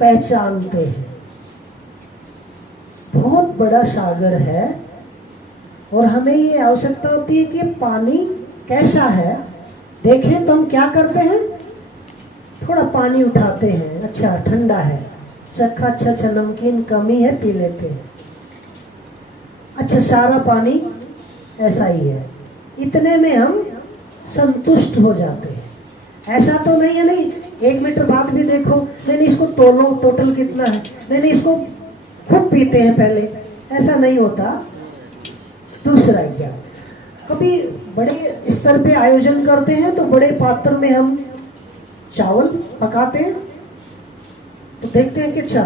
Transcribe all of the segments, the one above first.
पहचानते हैं। बहुत बड़ा सागर है और हमें ये आवश्यकता होती है कि पानी कैसा है देखें, तो हम क्या करते हैं, थोड़ा पानी उठाते हैं, अच्छा ठंडा है, चखा अच्छा नमकीन कमी है, पी लेते हैं, अच्छा सारा पानी ऐसा ही है, इतने में हम संतुष्ट हो जाते हैं। ऐसा तो नहीं है, नहीं 1 मीटर बाद भी देखो, नहीं इसको तोलो, टोटल कितना है, नहीं इसको खूब पीते हैं पहले, ऐसा नहीं होता। दूसरा क्या, कभी बड़े स्तर पे आयोजन करते हैं तो बड़े पात्र में हम चावल पकाते हैं, तो देखते हैं कि अच्छा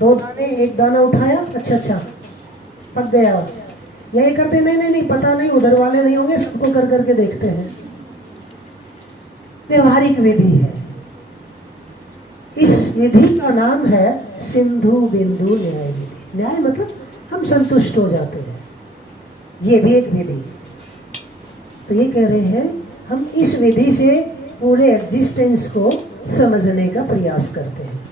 2 दाने 1 दाना उठाया, अच्छा पक गया, यही करते नहीं पता नहीं उधर वाले नहीं होंगे, सबको कर करके देखते हैं। व्यवहारिक विधि है। इस विधि का नाम है सिंधु बिंदु न्याय विधि। न्याय मतलब हम संतुष्ट हो जाते हैं, ये भी एक विधि। तो ये कह रहे हैं हम इस विधि से पूरे एग्जिस्टेंस को समझने का प्रयास करते हैं।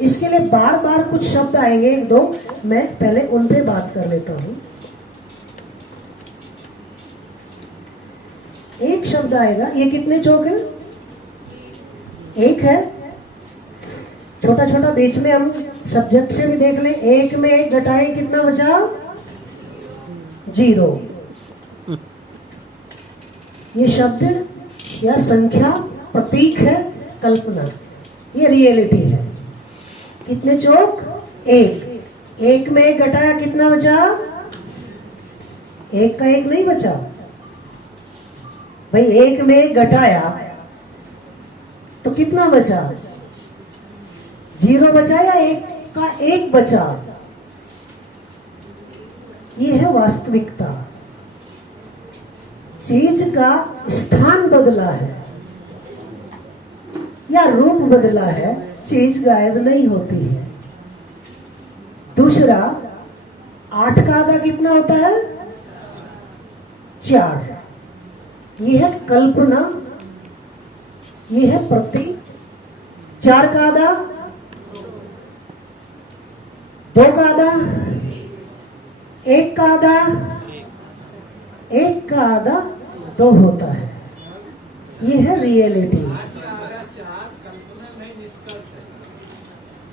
इसके लिए बार बार कुछ शब्द आएंगे, 1-2, मैं पहले उन पे बात कर लेता हूं। एक शब्द आएगा, ये कितने चौक है, 1 है, छोटा छोटा बीच में हम सब्जेक्ट से भी देख लें, 1 में 1 घटाए कितना बचा, 0। ये शब्द या संख्या प्रतीक है, कल्पना, ये रियलिटी है। कितने चौक, 1 में 1 घटाया कितना बचा, 1 का 1 नहीं बचा भाई, 1 में 1 घटाया तो कितना बचा, 0 बचा या 1 का 1 बचा। ये है वास्तविकता। चीज का स्थान बदला है या रूप बदला है, चीज गायब नहीं होती है। दूसरा, 8 का आधा कितना होता है, 4। ये है कल्पना, ये है प्रतीक। 4 का आधा, 2 का आधा, 1 का आधा, 1 का आधा 2 होता है। ये है रियलिटी।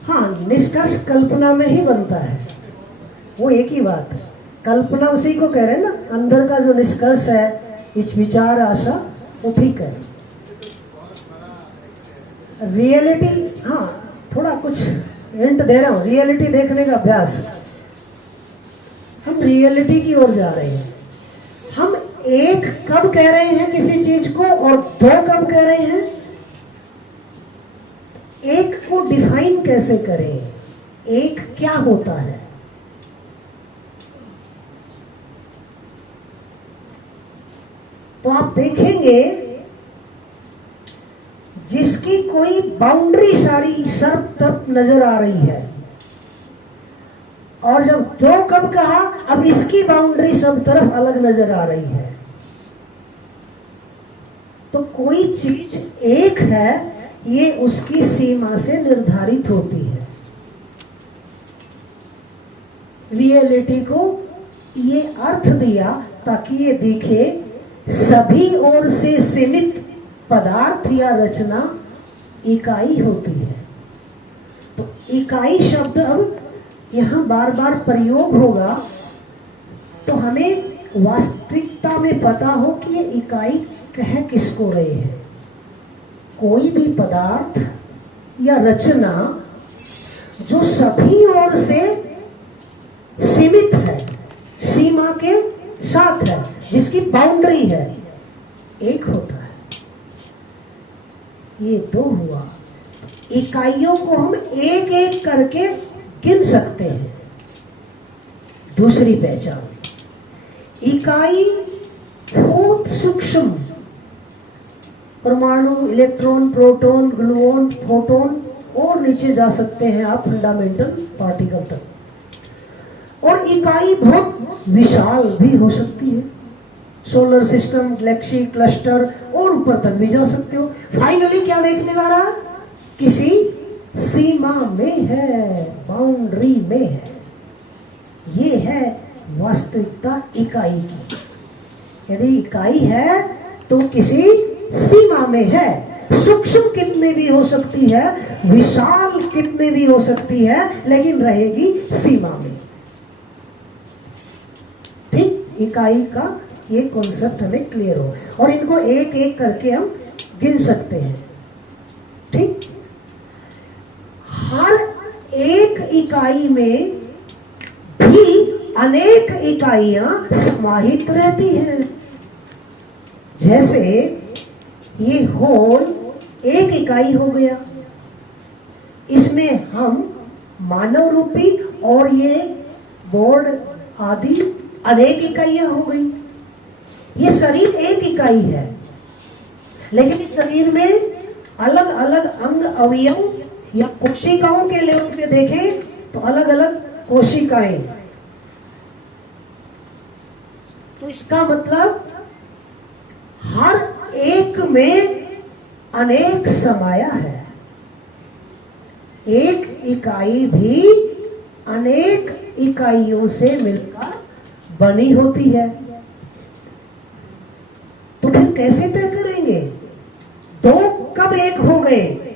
हाँ, निष्कर्ष कल्पना में ही बनता है, वो एक ही बात है। कल्पना उसी को कह रहे हैं ना, अंदर का जो निष्कर्ष है, इस विचार आशा, वो ठीक है। रियलिटी, हाँ थोड़ा कुछ हिंट दे रहा हूं, रियलिटी देखने का अभ्यास। हम रियलिटी की ओर जा रहे हैं। हम 1 कब कह रहे हैं किसी चीज को और 2 कब कह रहे हैं, 1 को डिफाइन कैसे करें, 1 क्या होता है। तो आप देखेंगे जिसकी कोई बाउंड्री सारी सर्व तरफ नजर आ रही है, और जब 2 कब कहा, अब इसकी बाउंड्री सब तरफ अलग नजर आ रही है, तो कोई चीज 1 है, ये उसकी सीमा से निर्धारित होती है। रियलिटी को ये अर्थ दिया ताकि ये दिखे सभी ओर से सीमित पदार्थ या रचना इकाई होती है। तो इकाई शब्द अब यहां बार बार प्रयोग होगा, तो हमें वास्तविकता में पता हो कि ये इकाई कह किसको रहे हैं। कोई भी पदार्थ या रचना जो सभी ओर से सीमित है, सीमा के साथ है, जिसकी बाउंड्री है, 1 होता है। ये 2 हुआ। इकाइयों को हम 1-1 करके गिन सकते हैं। दूसरी पहचान, इकाई बहुत सूक्ष्म, परमाणु, इलेक्ट्रॉन, प्रोटॉन, ग्लूऑन, फोटोन, और नीचे जा सकते हैं आप फंडामेंटल पार्टिकल तक। और इकाई बहुत विशाल भी हो सकती है, सोलर सिस्टम, गैलेक्सी, क्लस्टर, और ऊपर तक भी जा सकते हो। फाइनली क्या देखने वाला, किसी सीमा में है, बाउंड्री में है। ये है वास्तविकता इकाई की। यदि इकाई है तो किसी सीमा में है। सूक्ष्म कितने भी हो सकती है, विशाल कितने भी हो सकती है, लेकिन रहेगी सीमा में। ठीक, इकाई का ये कॉन्सेप्ट हमें क्लियर हो, और इनको एक एक करके हम गिन सकते हैं। ठीक, हर एक इकाई में भी अनेक इकाइयां समाहित रहती हैं। जैसे ये होल एक इकाई हो गया, इसमें हम मानव रूपी और ये बोर्ड आदि अनेक इकाइयां हो गई। ये शरीर एक इकाई है, लेकिन इस शरीर में अलग अलग अंग अवयव या कोशिकाओं के लेवल पे देखें तो अलग अलग कोशिकाएं। तो इसका मतलब हर एक में अनेक समाया है। एक इकाई भी अनेक इकाइयों से मिलकर बनी होती है। तो फिर कैसे तय करेंगे दो कब एक हो गए?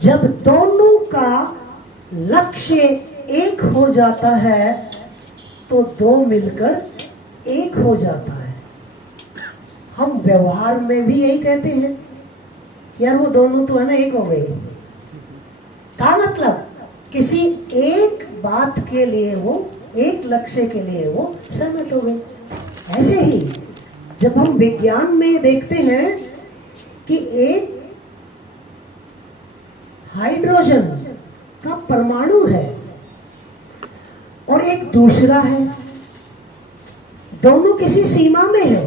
जब दोनों का लक्ष्य एक हो जाता है तो दो मिलकर एक हो जाता है। हम व्यवहार में भी यही कहते हैं, यार वो दोनों तो है ना एक हो गए। का मतलब किसी एक बात के लिए वो, एक लक्ष्य के लिए वो सहमत हो गए। ऐसे ही जब हम विज्ञान में देखते हैं कि एक हाइड्रोजन का परमाणु है और एक दूसरा है, दोनों किसी सीमा में है।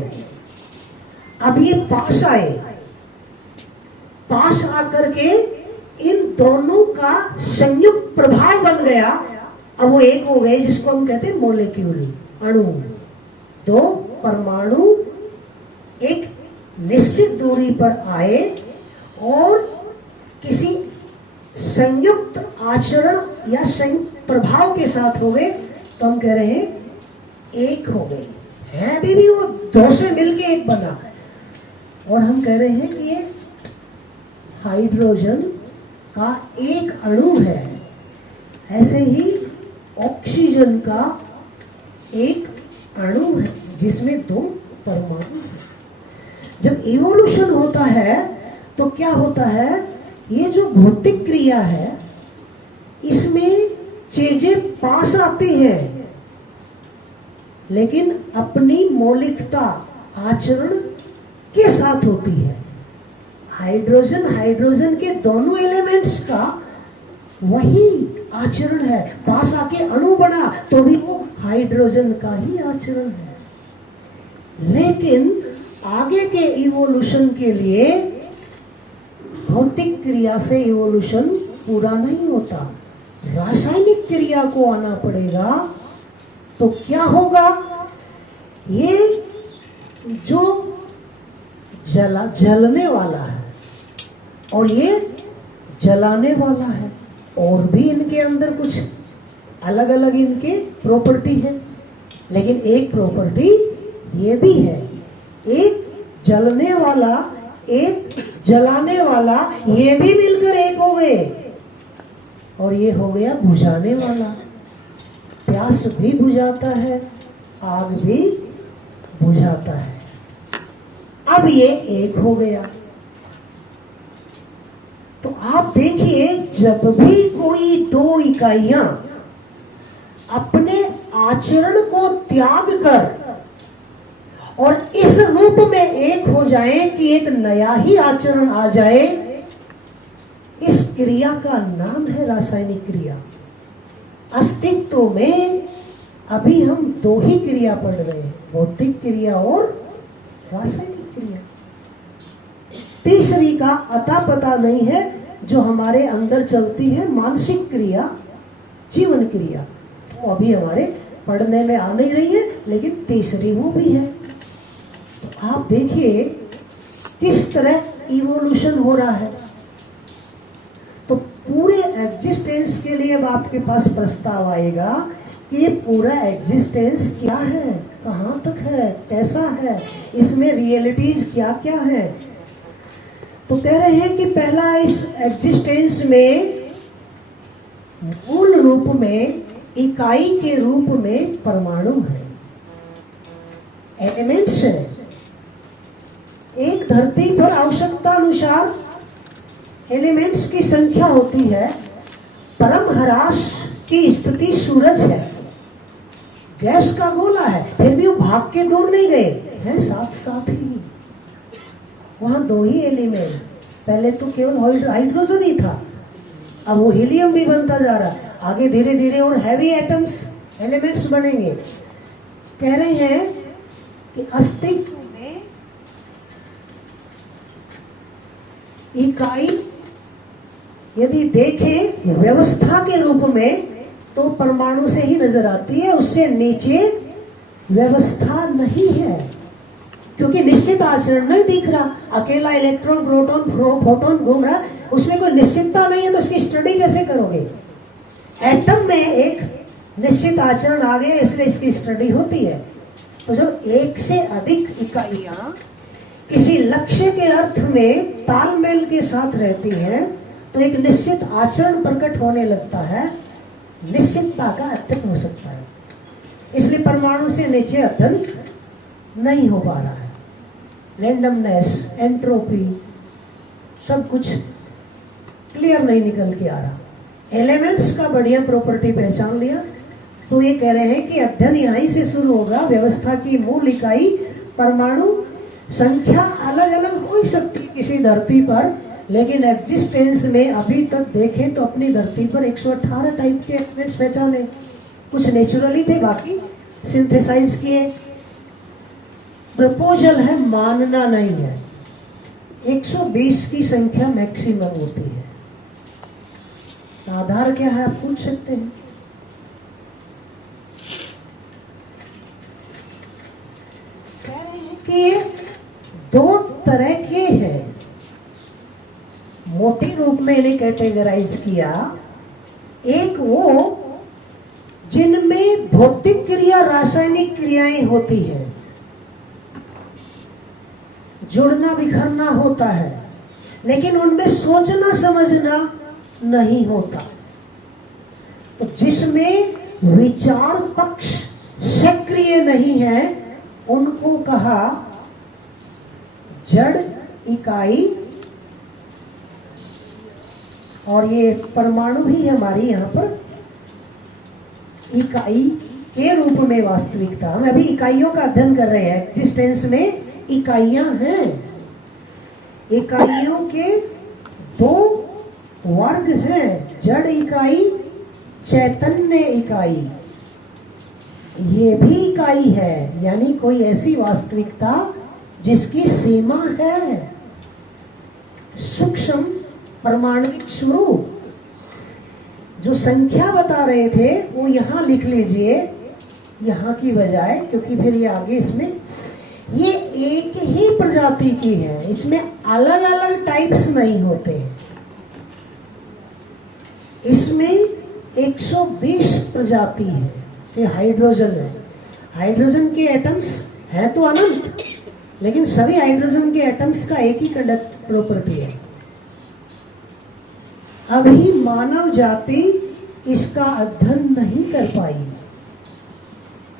अब ये पास आए, पास आकर के इन दोनों का संयुक्त प्रभाव बन गया। अब वो एक हो गए, जिसको हम कहते हैं मोलेक्यूल, अणु। दो परमाणु एक निश्चित दूरी पर आए और किसी संयुक्त आचरण या संयुक्त प्रभाव के साथ हो गए, तो हम कह रहे हैं एक हो गए। है अभी भी वो दो से मिलके एक बना है, और हम कह रहे हैं कि ये हाइड्रोजन का एक अणु है। ऐसे ही ऑक्सीजन का एक अणु है जिसमें दो परमाणु है। जब इवोल्यूशन होता है तो क्या होता है, ये जो भौतिक क्रिया है इसमें चीजें पास आती हैं, लेकिन अपनी मौलिकता आचरण के साथ होती है। हाइड्रोजन के दोनों एलिमेंट्स का वही आचरण है। पास आके अणु बना तो भी वो हाइड्रोजन का ही आचरण है। लेकिन आगे के इवोल्यूशन के लिए भौतिक क्रिया से इवोल्यूशन पूरा नहीं होता, रासायनिक क्रिया को आना पड़ेगा। तो क्या होगा, ये जो जलने वाला है और ये जलाने वाला है, और भी इनके अंदर कुछ अलग अलग इनके प्रॉपर्टी है, लेकिन एक प्रॉपर्टी ये भी है, एक जलने वाला एक जलाने वाला, ये भी मिलकर एक हो गए। और ये हो गया बुझाने वाला। प्यास भी बुझाता है, आग भी बुझाता है। अब ये एक हो गया। तो आप देखिए, जब भी कोई दो इकाइयां अपने आचरण को त्याग कर और इस रूप में एक हो जाए कि एक नया ही आचरण आ जाए, इस क्रिया का नाम है रासायनिक क्रिया। अस्तित्व में अभी हम दो ही क्रिया पढ़ रहे हैं, भौतिक क्रिया और रासायनिक क्रिया। तीसरी का अता पता नहीं है, जो हमारे अंदर चलती है, मानसिक क्रिया, जीवन क्रिया। तो अभी हमारे पढ़ने में आ नहीं रही है, लेकिन तीसरी वो भी है। तो आप देखिए किस तरह इवोल्यूशन हो रहा है। तो पूरे नेचुरली अब आपके पास प्रस्ताव आएगा कि ये पूरा एग्जिस्टेंस क्या है, कहाँ तक है, कैसा है, इसमें रियलिटीज क्या क्या है। तो कह रहे हैं कि पहला, इस एग्जिस्टेंस में मूल रूप में, इकाई के रूप में परमाणु है, एलिमेंट्स है। एक धरती पर आवश्यकता अनुसार एलिमेंट्स की संख्या होती है। परम ह्रास की स्थिति सूरज है, गैस का गोला है, फिर भी वो भाग के दूर नहीं गए हैं, साथ साथ ही। वहां दो ही एलिमेंट, पहले तो केवल हाइड्रोजन ही था, अब वो हीलियम भी बनता जा रहा है, आगे धीरे धीरे और हैवी एटम्स, एलिमेंट्स बनेंगे। कह रहे हैं कि अस्तित्व में इकाई यदि देखें व्यवस्था के रूप में तो परमाणु से ही नजर आती है, उससे नीचे व्यवस्था नहीं है, क्योंकि निश्चित आचरण नहीं दिख रहा। अकेला इलेक्ट्रॉन, प्रोटॉन, फोटोन घूम रहा, उसमें कोई निश्चितता नहीं है, तो उसकी स्टडी कैसे करोगे? एटम में एक निश्चित आचरण आ गया, इसलिए इसकी स्टडी होती है। तो जब एक से अधिक इकाइयां किसी लक्ष्य के अर्थ में तालमेल के साथ रहती हैं तो एक निश्चित आचरण प्रकट होने लगता है, निश्चितता का अध्ययन हो सकता है। इसलिए परमाणु से नीचे अध्ययन नहीं हो पा रहा है। रैंडमनेस, एंट्रोपी, सब कुछ क्लियर नहीं निकल के आ रहा। एलिमेंट्स का बढ़िया प्रॉपर्टी पहचान लिया तो ये कह रहे हैं कि अध्ययन यहीं से शुरू होगा। व्यवस्था की मूल इकाई परमाणु, संख्या अलग अलग हो सकती है किसी धरती पर, लेकिन एग्जिस्टेंस में अभी तक देखें तो अपनी धरती पर 118 टाइप के एलिमेंट्स पहचाने। कुछ नेचुरली थे, बाकी सिंथेसाइज किए। प्रपोजल है, मानना नहीं है। 120 की संख्या मैक्सिमम होती है। आधार क्या है आप पूछ सकते हैं। कह रहे हैं कि दो तरह के हैं, मोटे रूप में इन्हें कैटेगराइज किया। एक वो जिनमें भौतिक क्रिया, रासायनिक क्रियाएं होती है, जुड़ना बिखरना होता है, लेकिन उनमें सोचना समझना नहीं होता। तो जिसमें विचार पक्ष सक्रिय नहीं है उनको कहा जड़ इकाई। और ये परमाणु भी हमारी यहाँ पर इकाई के रूप में वास्तविकता। हम अभी इकाइयों का अध्ययन कर रहे हैं। एग्जिस्टेंस में इकाइयां हैं। इकाइयों के दो वर्ग हैं, जड़ इकाई, चैतन्य इकाई। ये भी इकाई है, यानी कोई ऐसी वास्तविकता जिसकी सीमा है। सूक्ष्म परमाणुविक स्वरूप, जो संख्या बता रहे थे वो यहां लिख लीजिए, यहां की बजाय, क्योंकि फिर ये आगे इसमें ये एक ही प्रजाति की है, इसमें अलग अलग टाइप्स नहीं होते हैं। इसमें 120 प्रजाति है। से हाइड्रोजन है, हाइड्रोजन के एटम्स हैं तो अनंत, लेकिन सभी हाइड्रोजन के एटम्स का एक ही कंडक्ट प्रॉपर्टी है। अभी मानव जाति इसका अध्ययन नहीं कर पाई।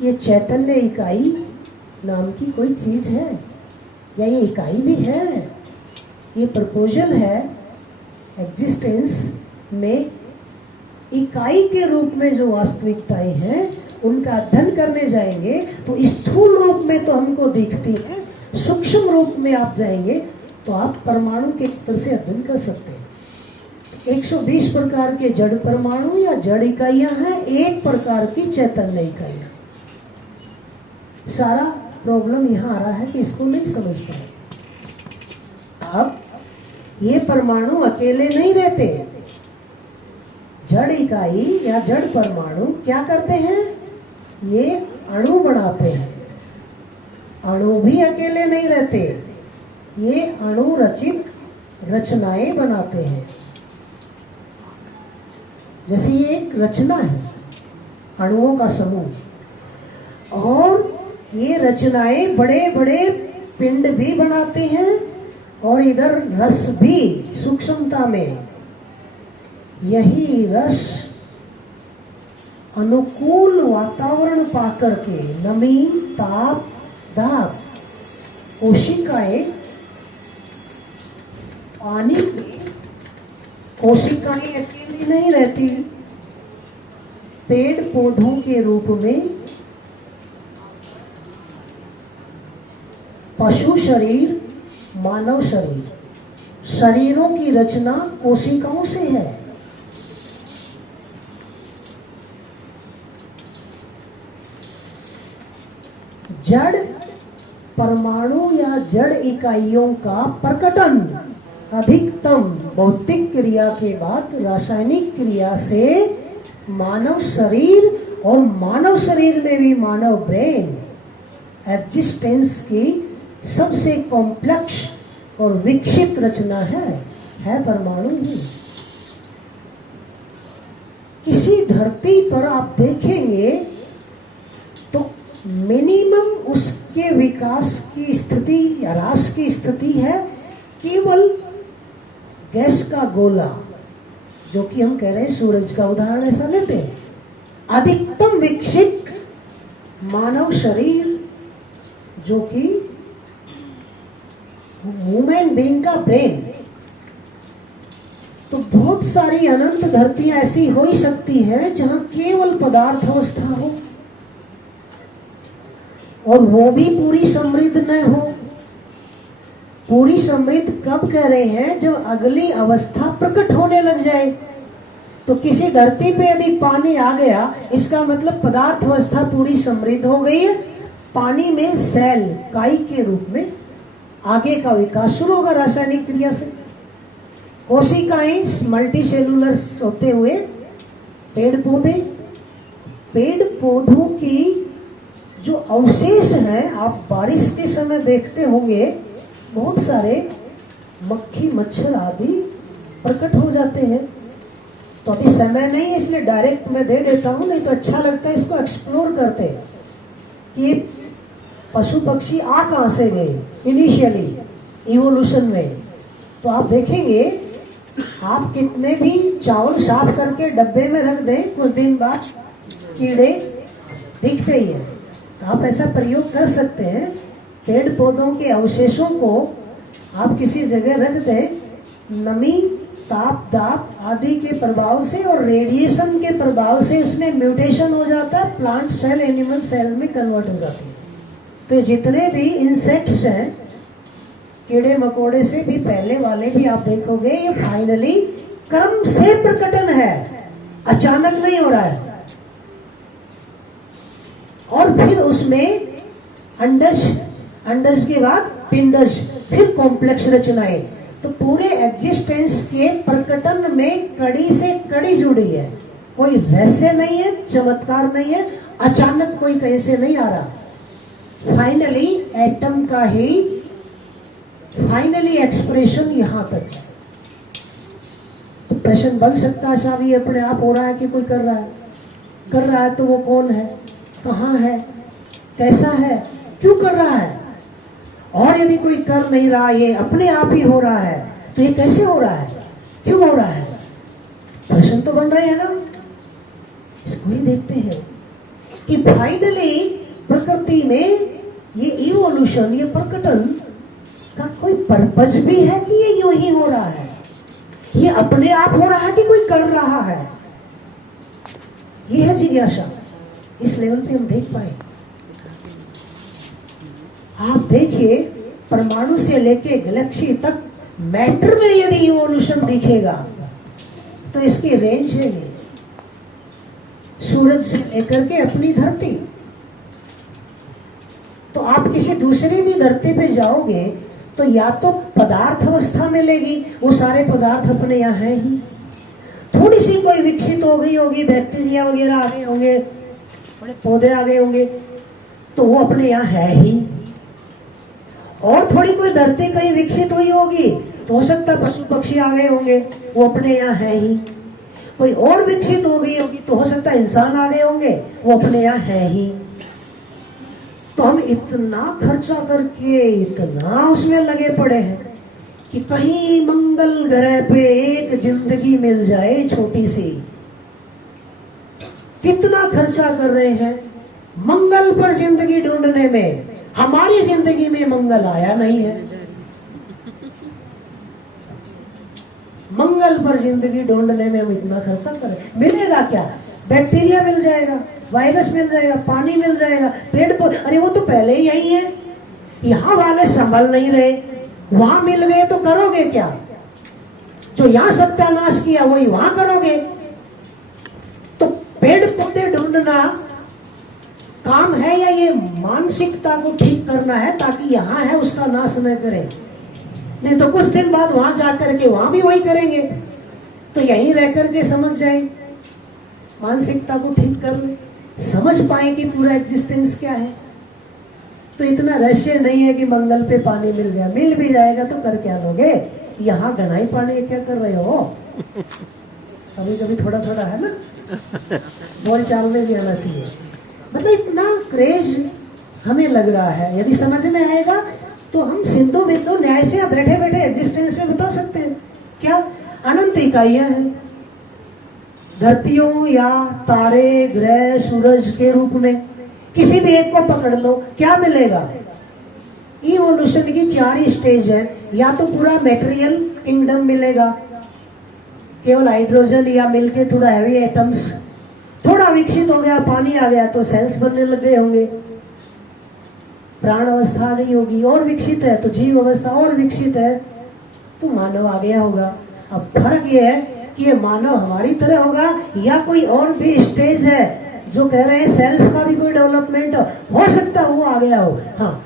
ये चैतन्य इकाई नाम की कोई चीज है, या ये इकाई भी है? ये प्रपोजल है। एग्जिस्टेंस में इकाई के रूप में जो वास्तविकताएं हैं उनका अध्ययन करने जाएंगे तो स्थूल रूप में तो हमको दिखती है, सूक्ष्म रूप में आप जाएंगे तो आप परमाणु के स्तर से अध्ययन कर सकते हैं। 120 प्रकार के जड़ परमाणु या जड़ इकाइयां हैं, एक प्रकार की चैतन्य इकाइयां। सारा प्रॉब्लम यहां आ रहा है कि इसको नहीं समझ पाए। अब ये परमाणु अकेले नहीं रहते। जड़ इकाई या जड़ परमाणु क्या करते हैं? ये अणु बनाते हैं। अणु भी अकेले नहीं रहते, ये अणु रचित रचनाएं बनाते हैं। जैसे ये एक रचना है, अणुओं का समूह, और ये रचनाएं बड़े बड़े पिंड भी बनाते हैं और इधर रस भी सूक्ष्मता में। यही रस अनुकूल वातावरण पाकर के नमी, ताप, दाब, कोशिकाएं पानी में, कोशिकाएं अकेली नहीं रहती, पेड़ पौधों के रूप में पशु शरीर, मानव शरीर, शरीरों की रचना कोशिकाओं से है। जड़ परमाणु या जड़ इकाइयों का प्रकटन अधिकतम भौतिक क्रिया के बाद रासायनिक क्रिया से मानव शरीर, और मानव शरीर में भी मानव ब्रेन एग्जिस्टेंस की सबसे कॉम्प्लेक्स और विकसित रचना है परमाणु ही। किसी धरती पर आप देखेंगे तो मिनिमम उसके विकास की स्थिति या ह्रास की स्थिति है केवल गैस का गोला, जो कि हम कह रहे हैं सूरज का उदाहरण ऐसा लेते हैं। अधिकतम विकसित मानव शरीर जो कि ह्यूमन बीइंग का ब्रेन, तो बहुत सारी अनंत धरतियां ऐसी हो ही सकती हैं जहां केवल पदार्थ अवस्था हो, और वो भी पूरी समृद्ध न हो। पूरी समृद्ध कब कह रहे हैं? जब अगली अवस्था प्रकट होने लग जाए। तो किसी धरती पे यदि पानी आ गया, इसका मतलब पदार्थ अवस्था पूरी समृद्ध हो गई है। पानी में सेल, काई के रूप में आगे का विकास शुरू होगा रासायनिक क्रिया से। कोशिकाएं मल्टी सेलुलर होते हुए पेड़ पौधे, पेड़ पौधों की जो अवशेष हैं, आप बारिश के समय देखते होंगे बहुत सारे मक्खी, मच्छर आदि प्रकट हो जाते हैं। तो अभी समय नहीं है इसलिए डायरेक्ट मैं दे देता हूं, नहीं तो अच्छा लगता है इसको एक्सप्लोर करते हैं कि पशु पक्षी आ कहां से गए इनिशियली इवोल्यूशन में। तो आप देखेंगे, आप कितने भी चावल साफ करके डब्बे में रख दें, कुछ दिन बाद कीड़े दिखते ही हैं। तो आप ऐसा प्रयोग कर सकते हैं, पेड़ पौधों के अवशेषों को आप किसी जगह रख दें, नमी, ताप, दाब आदि के प्रभाव से और रेडिएशन के प्रभाव से उसमें म्यूटेशन हो जाता है, प्लांट सेल एनिमल सेल में कन्वर्ट हो जाती है। तो जितने भी इंसेक्ट्स हैं, कीड़े मकोड़े से भी पहले वाले भी आप देखोगे, ये फाइनली क्रम से प्रकटन है, अचानक नहीं हो रहा है। और फिर उसमें अंडज, अंडज के बाद पिंडज, फिर कॉम्प्लेक्स रचनाएं। तो पूरे एग्जिस्टेंस के प्रकटन में कड़ी से कड़ी जुड़ी है, कोई रहस्य नहीं है, चमत्कार नहीं है, अचानक कोई कहीं से नहीं आ रहा। फाइनली एटम का ही फाइनली एक्सप्रेशन यहां तक है। तो प्रश्न बन सकता है, साहब ये अपने आप हो रहा है कि कोई कर रहा है? कर रहा है तो वो कौन है, कहां है, कैसा है, क्यों कर रहा है? और यदि कोई कर नहीं रहा, ये अपने आप ही हो रहा है, तो ये कैसे हो रहा है, क्यों हो रहा है? प्रश्न तो बन रहे हैं ना। इसको ही देखते हैं कि फाइनली प्रकृति में ये इवोल्यूशन, ये प्रकटन का कोई पर्पज भी है कि ये यूं ही हो रहा है, ये अपने आप हो रहा है कि कोई कर रहा है? ये है जिज्ञासा। इस लेवल पे हम देख पाए। आप देखिए, परमाणु से लेके गैलेक्सी तक मैटर में यदि इवोल्यूशन दिखेगा तो इसकी रेंज है ये, सूरज से लेकर के अपनी धरती। तो आप किसी दूसरी भी धरती पे जाओगे तो या तो पदार्थ अवस्था मिलेगी, वो सारे पदार्थ अपने यहाँ हैं ही, थोड़ी सी कोई विकसित हो गई होगी, बैक्टीरिया वगैरह आ गए होंगे, बड़े पौधे आ गए होंगे, तो वो अपने यहाँ है ही। और थोड़ी कोई धरती कहीं विकसित हुई होगी तो हो सकता है पशु पक्षी आ गए होंगे, वो अपने यहाँ है ही। कोई और विकसित हो गई होगी तो हो सकता है इंसान आ गए होंगे, वो अपने यहाँ है ही। तो हम इतना खर्चा करके इतना उसमें लगे पड़े हैं कि कहीं मंगल ग्रह पे एक जिंदगी मिल जाए छोटी सी। कितना खर्चा कर रहे हैं मंगल पर जिंदगी ढूंढने में, हमारी जिंदगी में मंगल आया नहीं है। मंगल पर जिंदगी ढूंढने में हम इतना खर्चा करें, मिलेगा क्या? बैक्टीरिया मिल जाएगा, वायरस मिल जाएगा, पानी मिल जाएगा, पेड़ पौधे, अरे वो तो पहले ही यही है। यहाँ वाले संभल नहीं रहे, वहां मिल गए तो करोगे क्या? जो यहाँ सत्यानाश किया वही वहां करोगे। तो पेड़ पौधे ढूंढना काम है या ये मानसिकता को ठीक करना है ताकि यहाँ है उसका नाश न करें? नहीं तो कुछ दिन बाद वहां जाकर के वहां भी वही करेंगे। तो यहीं रह करके समझ जाए, मानसिकता को ठीक कर ले, समझ पाए कि पूरा एग्जिस्टेंस क्या है। तो इतना रहस्य नहीं है कि मंगल पे पानी मिल गया, मिल भी जाएगा तो कर क्या लोगे? यहाँ गनाई पानी क्या कर रहे हो? कभी कभी थोड़ा थोड़ा है ना, बोल चाल में भी आना चाहिए। मतलब इतना क्रेज हमें लग रहा है, यदि समझ में आएगा तो हम सिंधु बिंदु न्याय से बैठे बैठे एग्जिस्टेंस में बता सकते हैं। क्या अनंत इकाइयां हैं, धरतियों या तारे ग्रह सूरज के रूप में किसी भी एक को पकड़ लो, क्या मिलेगा? इवोल्यूशन की 4 स्टेज है। या तो पूरा मेटेरियल किंगडम मिलेगा, केवल हाइड्रोजन या मिलके थोड़ा हैवी एटम्स, थोड़ा विकसित हो गया, पानी आ गया तो सेल्स बनने लग गए होंगे, प्राण अवस्था आ गई होगी, और विकसित है तो जीव अवस्था, और विकसित है तो मानव आ गया होगा। अब फर्क ये है कि ये मानव हमारी तरह होगा या कोई और भी स्टेज है जो कह रहे हैं सेल्फ का भी कोई डेवलपमेंट हो सकता है, वो आ गया हो। हाँ,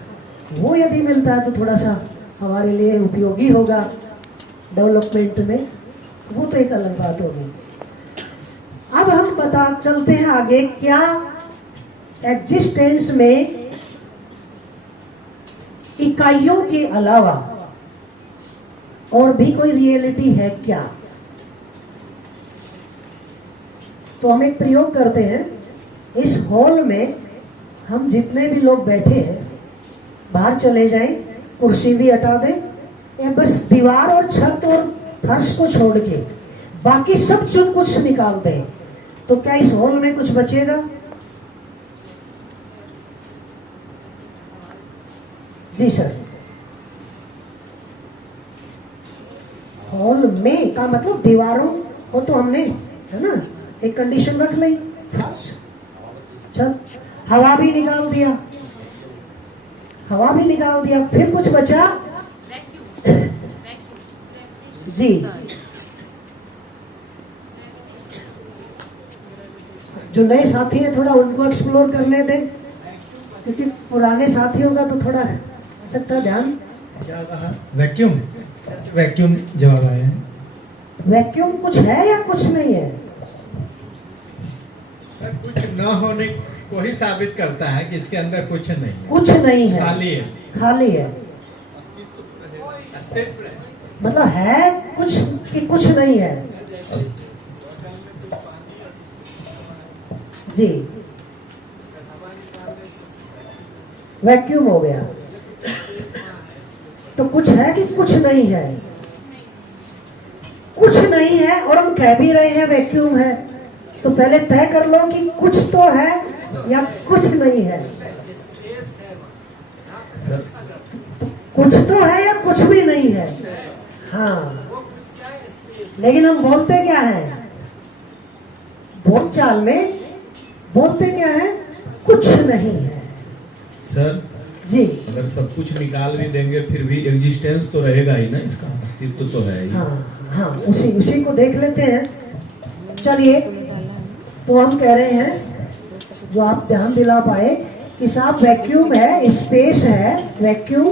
वो यदि मिलता है तो थोड़ा सा हमारे लिए उपयोगी होगा डेवलपमेंट में, वो तो एक अलग बात होगी। अब हम बता चलते हैं आगे, क्या एग्जिस्टेंस में इकाइयों के अलावा और भी कोई रियलिटी है क्या? तो हम एक प्रयोग करते हैं। इस हॉल में हम जितने भी लोग बैठे हैं बाहर चले जाएं, कुर्सी भी हटा दें, या बस दीवार और छत और फर्श को छोड़ के बाकी सब कुछ निकाल दें, तो क्या इस हॉल में कुछ बचेगा? जी सर। हॉल में का मतलब दीवारों को तो हमने, है ना, एक कंडीशन रख ली, फर्श छत, हवा भी निकाल दिया, हवा भी निकाल दिया, फिर कुछ बचा? जी, जो नए साथी हैं थोड़ा उनको एक्सप्लोर करने दें, क्योंकि पुराने साथियों का तो थोड़ा सकता ध्यान। क्या कहा? वैक्यूम, वैक्यूम जवाब आया है। वैक्यूम कुछ है या कुछ नहीं है? सर, कुछ न होने को ही साबित करता है कि इसके अंदर कुछ नहीं है। कुछ नहीं है, खाली है, खाली है, अस्तित्व है। मतलब है कुछ कि कुछ नहीं है। जी, वैक्यूम हो गया। तो कुछ है कि कुछ नहीं है? कुछ नहीं है और हम कह भी रहे हैं वैक्यूम है, तो पहले तय कर लो कि कुछ तो है या कुछ नहीं है। तो कुछ तो है या कुछ भी नहीं है? हाँ, लेकिन हम बोलते क्या है? बोलचाल में बोलते क्या है? कुछ नहीं है। सर जी, अगर सब कुछ निकाल भी देंगे फिर भी एग्जिस्टेंस तो रहेगा ही ना, इसका अस्तित्व तो है ही। हाँ, उसी को देख लेते हैं। चलिए, तो हम कह रहे हैं, जो आप ध्यान दिला पाए कि साहब वैक्यूम है, स्पेस है, वैक्यूम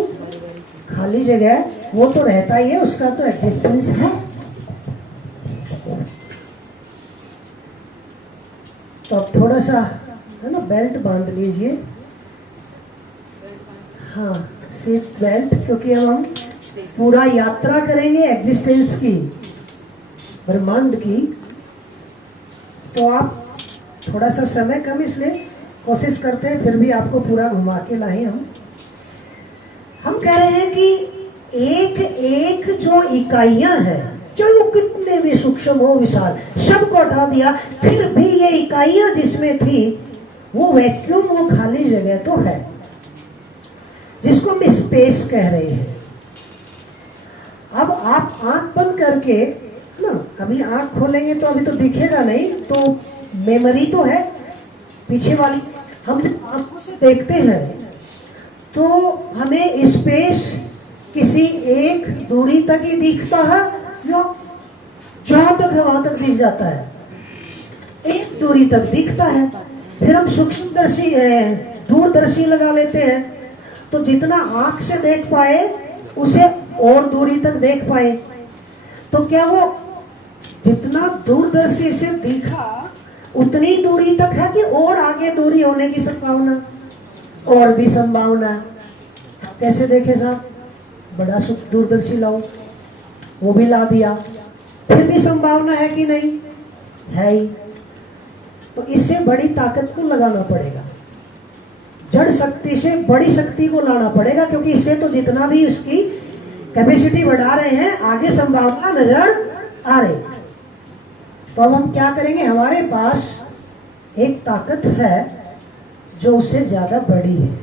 खाली जगह, वो तो रहता ही है, उसका तो एग्जिस्टेंस है। तो अब थोड़ा सा है ना बेल्ट बांध लीजिए। हाँ, सीट बेल्ट, क्योंकि अब हम पूरा यात्रा करेंगे एग्जिस्टेंस की, ब्रह्मांड की। तो आप थोड़ा सा समय कम इसलिए कोशिश करते हैं, फिर भी आपको पूरा घुमा के लाए हम कह रहे हैं कि एक एक जो इकाइयां हैं, चाहे वो कितने भी सूक्ष्म हो विशाल, सबको हटा दिया, फिर भी ये इकाइयां जिसमें थी वो वैक्यूम, वो खाली जगह तो है, जिसको हम स्पेस कह रहे हैं। अब आप आंख बंद करके ना, अभी आंख खोलेंगे तो अभी तो दिखेगा नहीं, तो मेमोरी तो है पीछे वाली, हम जब आंखों से देखते हैं तो हमें स्पेस किसी एक दूरी तक ही दिखता है, जो जहां तक है वहां तक दिख जाता है, एक दूरी तक दिखता है। फिर हम सूक्ष्मदर्शी दूरदर्शी लगा लेते हैं, तो जितना आंख से देख पाए उसे और दूरी तक देख पाए। तो क्या वो जितना दूरदर्शी से दिखा उतनी दूरी तक है कि और आगे दूरी होने की संभावना, और भी संभावना? कैसे देखे साहब? बड़ा दूरदर्शी लाओ, वो भी ला दिया, फिर भी संभावना है कि नहीं? है ही। तो इससे बड़ी ताकत को लगाना पड़ेगा, जड़ शक्ति से बड़ी शक्ति को लाना पड़ेगा, क्योंकि इससे तो जितना भी उसकी कैपेसिटी बढ़ा रहे हैं आगे संभावना नजर आ रही। तो अब हम क्या करेंगे? हमारे पास एक ताकत है जो उससे ज्यादा बड़ी है,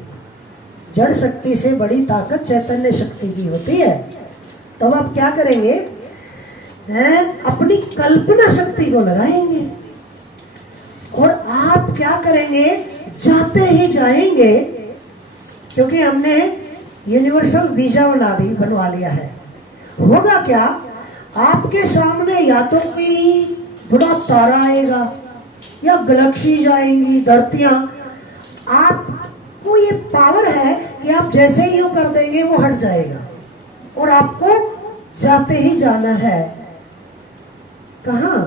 जड़ शक्ति से बड़ी ताकत चैतन्य शक्ति की होती है। तो अब आप क्या करेंगे? अपनी कल्पना शक्ति को लगाएंगे, और आप क्या करेंगे? जाते ही जाएंगे, क्योंकि हमने यूनिवर्सल वीजा बनवा लिया है। होगा क्या? आपके सामने या तो कोई बड़ा तारा आएगा, या गैलेक्सी जाएंगी, धरतियां, आपको ये पावर है कि आप जैसे ही यूं कर देंगे वो हट जाएगा, और आपको जाते ही जाना है। कहां?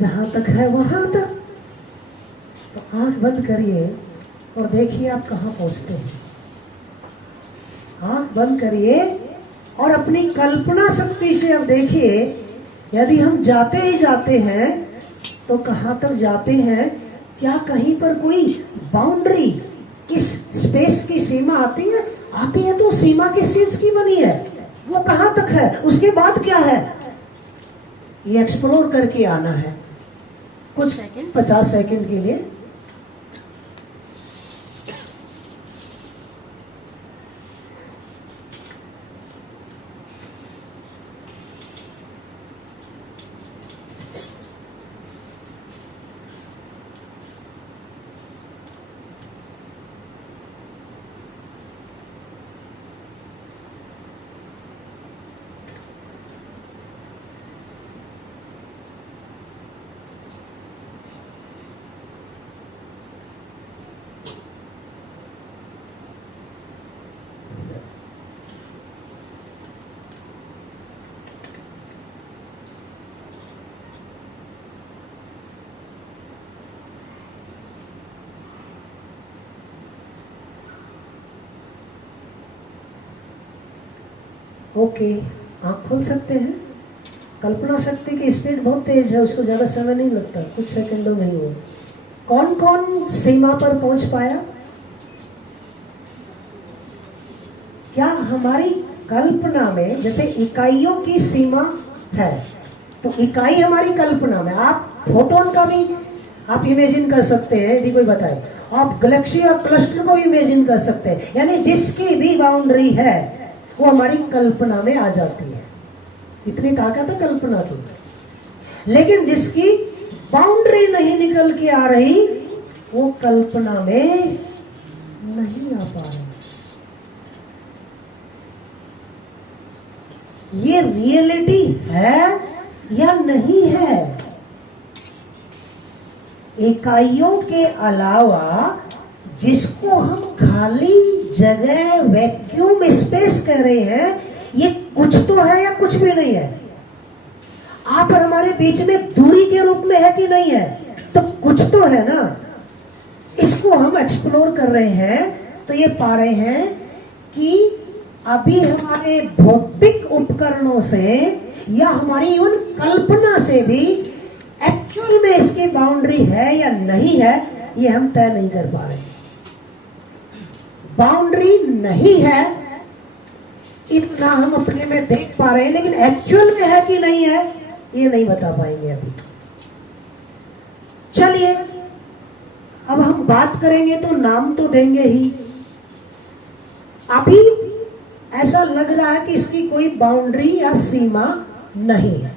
जहां तक है वहां तक। तो आंख बंद करिए और देखिए आप कहां पहुंचते हैं। आंख बंद करिए और अपनी कल्पना शक्ति से अब देखिए, यदि हम जाते ही जाते हैं तो कहां तक जाते हैं? क्या कहीं पर कोई बाउंड्री, इस स्पेस की सीमा आती है? आती है तो सीमा किस चीज की बनी है? वो कहां तक है? उसके बाद क्या है? ये एक्सप्लोर करके आना है कुछ सेकंड, 50 सेकंड के लिए। ओके, आप खोल सकते हैं। कल्पना शक्ति की स्पीड बहुत तेज है, उसको ज्यादा समय नहीं लगता, कुछ सेकंडों में ही हो। कौन कौन सीमा पर पहुंच पाया? क्या हमारी कल्पना में जैसे इकाइयों की सीमा है, तो इकाई हमारी कल्पना में, आप फोटोन का भी आप इमेजिन कर सकते हैं, यदि कोई बताए, आप गैलेक्सी और क्लस्टर को भी इमेजिन कर सकते हैं। यानी जिसकी भी बाउंड्री है वो हमारी कल्पना में आ जाती है। इतनी ताकत है कल्पना की। लेकिन जिसकी बाउंड्री नहीं निकल के आ रही वो कल्पना में नहीं आ पा रही। ये रियलिटी है या नहीं है? इकाइयों के अलावा जिसको हम खाली जगह, वैक्यूम स्पेस कह रहे हैं, ये कुछ तो है या कुछ भी नहीं है? आप और हमारे बीच में दूरी के रूप में है कि नहीं है? तो कुछ तो है ना। इसको हम एक्सप्लोर कर रहे हैं, तो ये पा रहे हैं कि अभी हमारे भौतिक उपकरणों से या हमारी इवन कल्पना से भी एक्चुअल में इसकी बाउंड्री है या नहीं है, ये हम तय नहीं कर पा रहे। बाउंड्री नहीं है इतना हम अपने में देख पा रहे हैं, लेकिन एक्चुअल में है कि नहीं है ये नहीं बता पाएंगे अभी। चलिए अब हम बात करेंगे तो नाम तो देंगे ही। अभी ऐसा लग रहा है कि इसकी कोई बाउंड्री या सीमा नहीं है।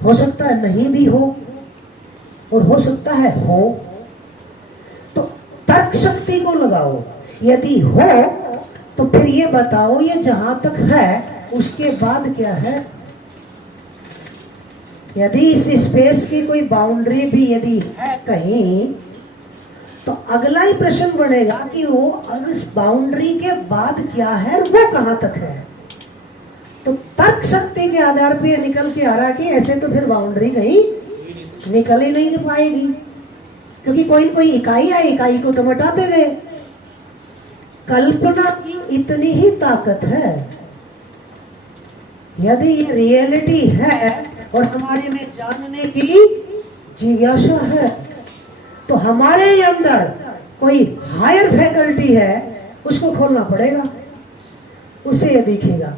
हो सकता है नहीं भी हो और हो सकता है हो। तो तर्क शक्ति को लगाओ, यदि हो तो फिर ये बताओ ये जहां तक है उसके बाद क्या है। यदि इस स्पेस की कोई बाउंड्री भी यदि है कहीं, तो अगला ही प्रश्न बनेगा कि वो उस बाउंड्री के बाद क्या है, वो कहां तक है। तो तर्क शक्ति के आधार पर निकल के आ रहा कि ऐसे तो फिर बाउंड्री कहीं निकल ही नहीं पाएगी, क्योंकि कोई न कोई इकाई है, इकाई को तो मिटाते गए। कल्पना की इतनी ही ताकत है। यदि ये रियलिटी है और हमारे में जानने की जिज्ञासा है, तो हमारे अंदर कोई हायर फैकल्टी है, उसको खोलना पड़ेगा, उसे ये दिखेगा।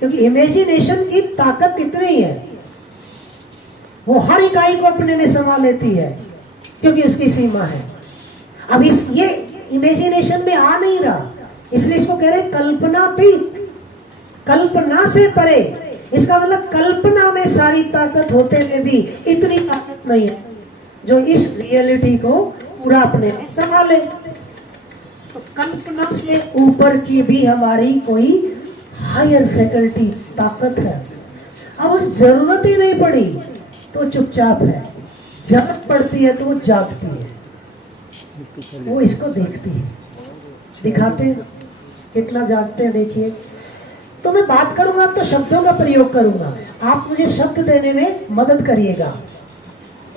क्योंकि इमेजिनेशन की ताकत इतनी है, वो हर इकाई को अपने में समा लेती है, क्योंकि उसकी सीमा है। अब ये इमेजिनेशन में आ नहीं रहा, इसलिए इसको कह रहे कल्पनातीत, कल्पना से परे। इसका मतलब कल्पना में सारी ताकत होते हुए भी इतनी ताकत नहीं है जो इस रियलिटी को पूरा अपने में संभाले। तो कल्पना से ऊपर की भी हमारी कोई हायर फैकल्टी ताकत है। अब उस जरूरत ही नहीं पड़ी तो चुपचाप है, जरूरत पड़ती है तो वो जागती है, वो इसको देखती है। दिखाते हैं कितना जागते हैं, देखिए। तो मैं बात करूंगा तो शब्दों का प्रयोग करूंगा, आप मुझे शब्द देने में मदद करिएगा।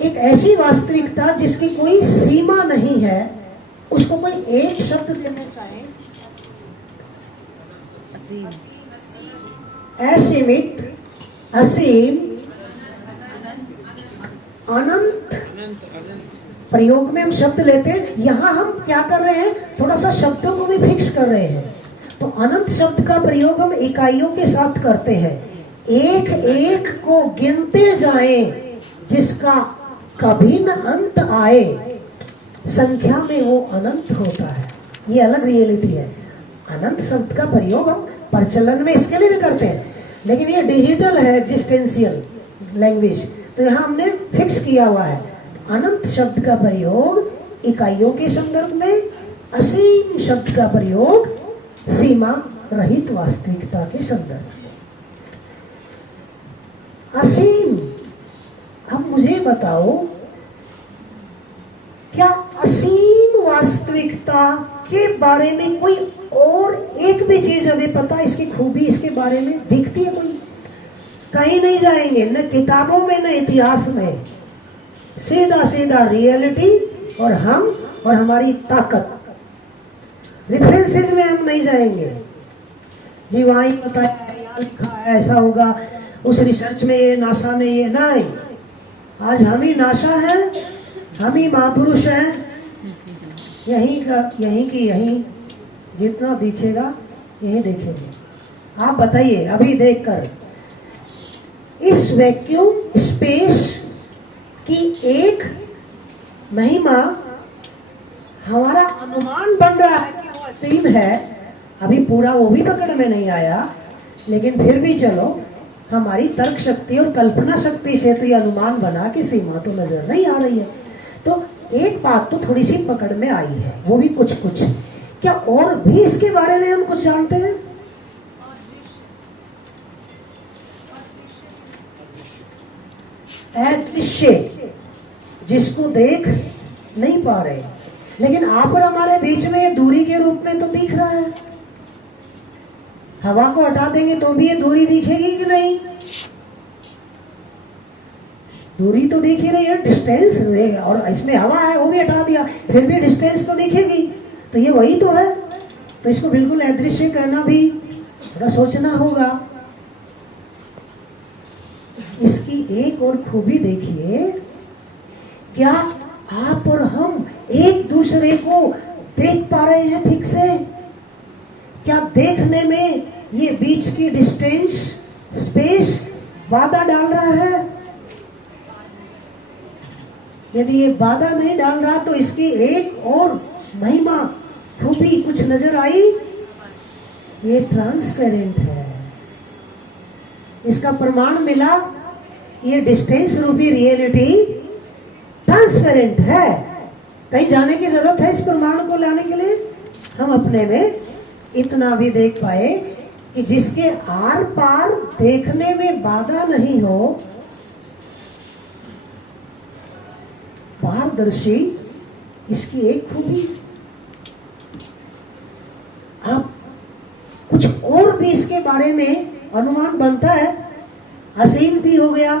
एक ऐसी वास्तविकता जिसकी कोई सीमा नहीं है, उसको कोई एक शब्द देना चाहे। असीमित, असीम, अनंत प्रयोग में हम शब्द लेते हैं। यहां हम क्या कर रहे हैं, थोड़ा सा शब्दों को भी फिक्स कर रहे हैं। तो अनंत शब्द का प्रयोग हम इकाइयों के साथ करते हैं। एक एक को गिनते जाएं, जिसका कभी न अंत आए, संख्या में वो अनंत होता है। ये अलग रियलिटी है। अनंत शब्द का प्रयोग हम प्रचलन में इसके लिए भी करते हैं, लेकिन ये डिजिटल है, एग्जिस्टेंशियल लैंग्वेज, तो यहाँ हमने फिक्स किया हुआ है। अनंत शब्द का प्रयोग इकाइयों के संदर्भ में, असीम शब्द का प्रयोग सीमा रहित वास्तविकता के संदर्भ में। असीम, अब मुझे बताओ, क्या असीम वास्तविकता के बारे में कोई और एक भी चीज अभी पता, इसकी खूबी इसके बारे में दिखती है कोई? कहीं नहीं जाएंगे, न किताबों में न इतिहास में। सीधा सीधा रियलिटी और हम और हमारी ताकत। रेफरेंसेस में हम नहीं जाएंगे, जी वहां ही बताया है, यहाँ लिखा है, ऐसा होगा, उस रिसर्च में ये, नासा ने ये, नहीं। आज हम ही नासा है, हम ही महापुरुष हैं। यहीं की यहीं जितना दिखेगा यही देखेंगे। आप बताइए अभी देखकर, इस वैक्यूम स्पेस की एक महिमा, हमारा अनुमान बन रहा है कि वो असीम है। अभी पूरा वो भी पकड़ में नहीं आया, लेकिन फिर भी चलो, हमारी तर्क शक्ति और कल्पना शक्ति से तो ये अनुमान बना कि सीमा तो नजर नहीं आ रही है। तो एक बात तो थोड़ी सी पकड़ में आई है, वो भी कुछ कुछ। क्या और भी इसके बारे में हम कुछ जानते हैं? अदृश्य, जिसको देख नहीं पा रहे, लेकिन आप और हमारे बीच में ये दूरी के रूप में तो दिख रहा है। हवा को हटा देंगे तो भी ये दूरी दिखेगी कि नहीं? दूरी तो दिख ही रही है, डिस्टेंस रहेगा। और इसमें हवा है, वो भी हटा दिया, फिर भी डिस्टेंस तो दिखेगी। तो ये वही तो है। तो इसको बिल्कुल अदृश्य कहना भी थोड़ा सोचना होगा। इसकी एक और खूबी देखिए, क्या आप और हम एक दूसरे को देख पा रहे हैं ठीक से? क्या देखने में ये बीच की डिस्टेंस, स्पेस बाधा डाल रहा है? यदि ये बाधा नहीं डाल रहा तो इसकी एक और महिमा खूबी कुछ नजर आई, ये ट्रांसपेरेंट है। इसका प्रमाण मिला, ये डिस्टेंस रूपी रियलिटी ट्रांसपेरेंट है। कहीं जाने की जरूरत है इस प्रमाण को लाने के लिए? हम अपने में इतना भी देख पाए कि जिसके आर पार देखने में बाधा नहीं हो, पारदर्शी, इसकी एक खूबी। अब कुछ और भी इसके बारे में अनुमान बनता है। असीम भी हो गया,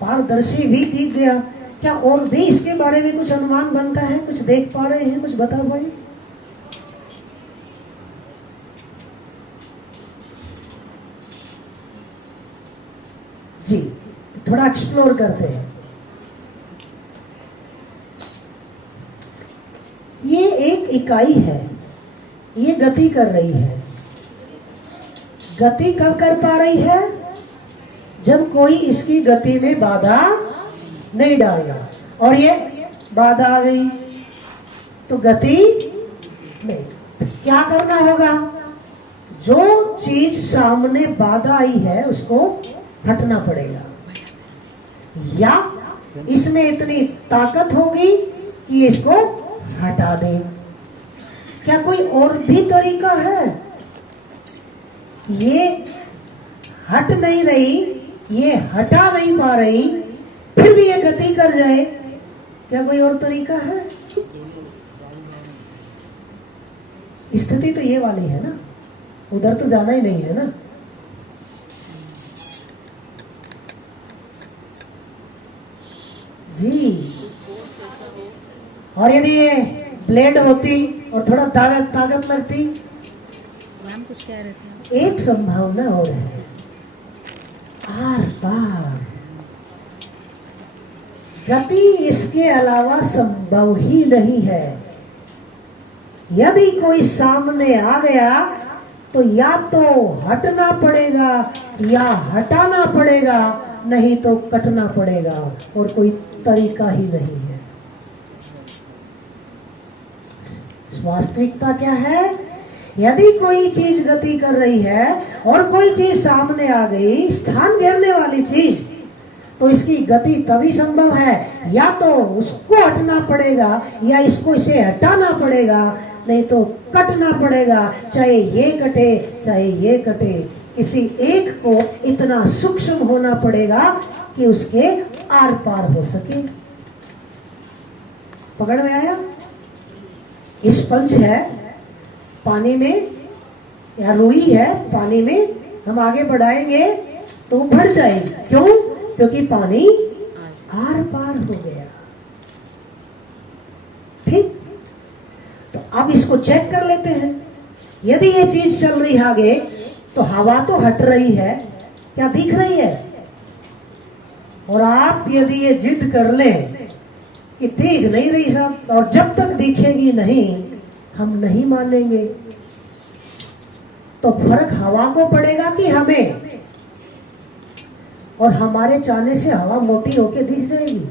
पारदर्शी भी दिख गया, क्या और भी इसके बारे में कुछ अनुमान बनता है? कुछ देख पा रहे हैं, कुछ बता पाए? जी, थोड़ा एक्सप्लोर करते हैं। ये एक इकाई है, ये गति कर रही है। गति कब कर पा रही है? जब कोई इसकी गति में बाधा नहीं डालेगा। और ये बाधा आ गई तो गति नहीं। क्या करना होगा? जो चीज सामने बाधा आई है उसको हटना पड़ेगा, या इसमें इतनी ताकत होगी कि इसको हटा दे। क्या कोई और भी तरीका है? ये हट नहीं रही, ये हटा नहीं पा रही, फिर भी ये गति कर जाए, क्या कोई और तरीका है? स्थिति तो ये वाली है ना, उधर तो जाना ही नहीं है ना। जी, और यदि ये ब्लेड होती और थोड़ा ताकत लगती, मैम कुछ कह रहे थे। एक संभावना और है, आर पार गति इसके अलावा संभव ही नहीं है। यदि कोई सामने आ गया तो या तो हटना पड़ेगा या हटाना पड़ेगा, नहीं तो कटना पड़ेगा, और कोई तरीका ही नहीं है। वास्तविकता क्या है? यदि कोई चीज गति कर रही है और कोई चीज सामने आ गई, स्थान घेरने वाली चीज, तो इसकी गति तभी संभव है, या तो उसको हटना पड़ेगा या इसको इसे हटाना पड़ेगा, नहीं तो कटना पड़ेगा। चाहे ये कटे चाहे ये कटे, किसी एक को इतना सूक्ष्म होना पड़ेगा कि उसके आर पार हो सके। पकड़ में आया? स्पंज है पानी में, या रुई है पानी में, हम आगे बढ़ाएंगे तो भर जाएगी। क्यों? क्योंकि पानी आर पार हो गया। ठीक, तो अब इसको चेक कर लेते हैं। यदि ये चीज चल रही है आगे, तो हवा तो हट रही है, क्या दिख रही है? और आप यदि ये जिद कर लें कि दिख नहीं रही साहब, और जब तक दिखेगी नहीं हम नहीं मानेंगे, तो फर्क हवा को पड़ेगा कि हमें? और हमारे चाहने से हवा मोटी होके दिख जाएगी।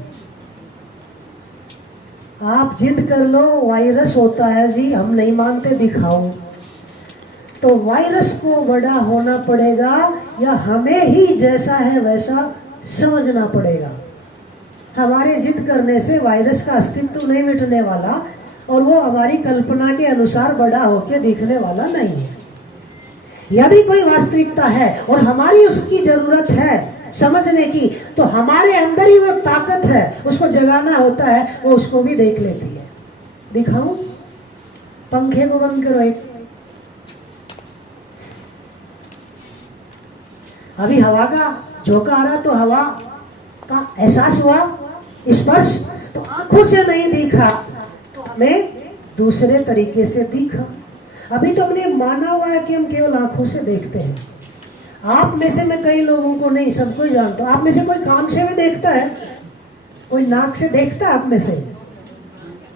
आप जिद कर लो, वायरस होता है जी, हम नहीं मानते, दिखाओ, तो वायरस को बड़ा होना पड़ेगा या हमें ही जैसा है वैसा समझना पड़ेगा। हमारे जिद करने से वायरस का अस्तित्व नहीं मिटने वाला, और वो हमारी कल्पना के अनुसार बड़ा होकर दिखने वाला नहीं है। यदि कोई वास्तविकता है और हमारी उसकी जरूरत है समझने की, तो हमारे अंदर ही वो ताकत है, उसको जगाना होता है, वो उसको भी देख लेती है। दिखाऊं? पंखे को बंद करो एक। अभी हवा का झोंका आ रहा, तो हवा का एहसास हुआ, स्पर्श, तो आंखों से नहीं दिखा तो हमें दूसरे तरीके से दिखा। अभी तो हमने माना हुआ है कि हम केवल आंखों से देखते हैं। आप में से मैं कई लोगों को नहीं, सबको जानता हूं। आप में से कोई कान से भी देखता है, कोई नाक से देखता है आप में से?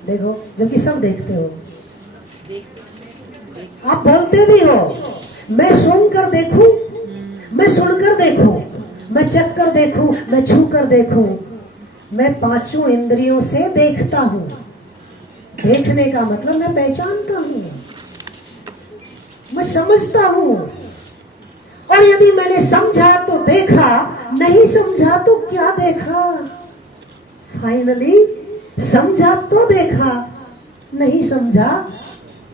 देखो, जबकि सब देखते हो। आप बोलते भी हो, मैं सुनकर देखूं, मैं सुनकर देखूं, मैं चख कर देखूं, मैं छू कर देखूं। मैं पांचों इंद्रियों से देखता हूं। देखने का मतलब मैं पहचानता हूं, मैं समझता हूं। और यदि मैंने समझा तो देखा, नहीं समझा तो क्या देखा? फाइनली समझा तो देखा, नहीं समझा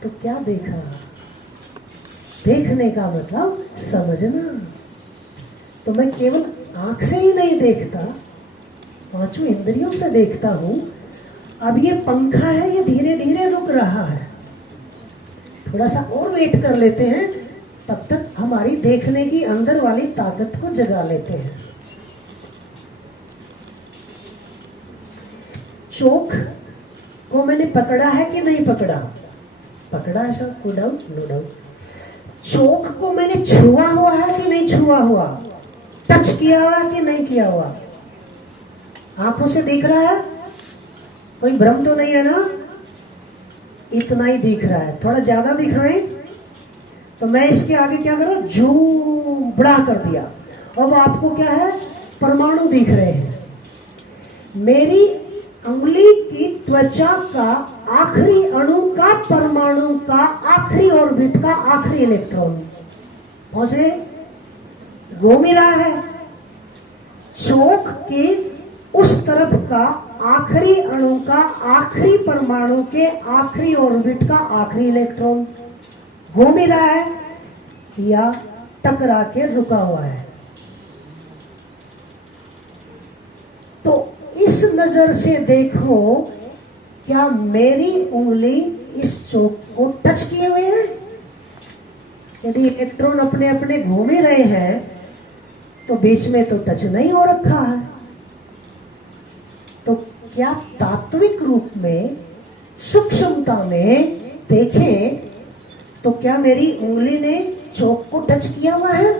तो क्या देखा? देखने का मतलब समझना। तो मैं केवल आंख से ही नहीं देखता, पांचों इंद्रियों से देखता हूं। अब ये पंखा है, ये धीरे धीरे रुक रहा है, थोड़ा सा और वेट कर लेते हैं, तब तक हमारी देखने की अंदर वाली ताकत को जगा लेते हैं। चोक को मैंने पकड़ा है कि नहीं पकड़ा? पकड़ा है sir, no doubt, no doubt. चोक को मैंने छुआ हुआ है कि नहीं छुआ हुआ? टच किया हुआ कि नहीं किया हुआ? आंखों से दिख रहा है? कोई भ्रम तो नहीं है ना? इतना ही दिख रहा है, थोड़ा ज्यादा दिख रहा है तो मैं इसके आगे क्या करूं? जूम बड़ा कर दिया। अब आपको क्या है? परमाणु दिख रहे हैं। मेरी उंगली की त्वचा का आखिरी अणु का, परमाणु का आखिरी ऑर्बिट का आखिरी इलेक्ट्रॉन पहुंचे, घूम ही रहा है। चोक की उस तरफ का आखिरी अणु का आखिरी परमाणु के आखिरी ऑर्बिट का आखिरी इलेक्ट्रॉन घूम ही रहा है या टकरा के रुका हुआ है। तो इस नजर से देखो, क्या मेरी उंगली इस चोक को टच किए हुए है? यदि इलेक्ट्रॉन अपने अपने घूम ही रहे हैं तो बीच में तो टच नहीं हो रखा है। तो क्या तात्विक रूप में, सूक्ष्मता में देखें तो क्या मेरी उंगली ने चोक को टच किया हुआ है?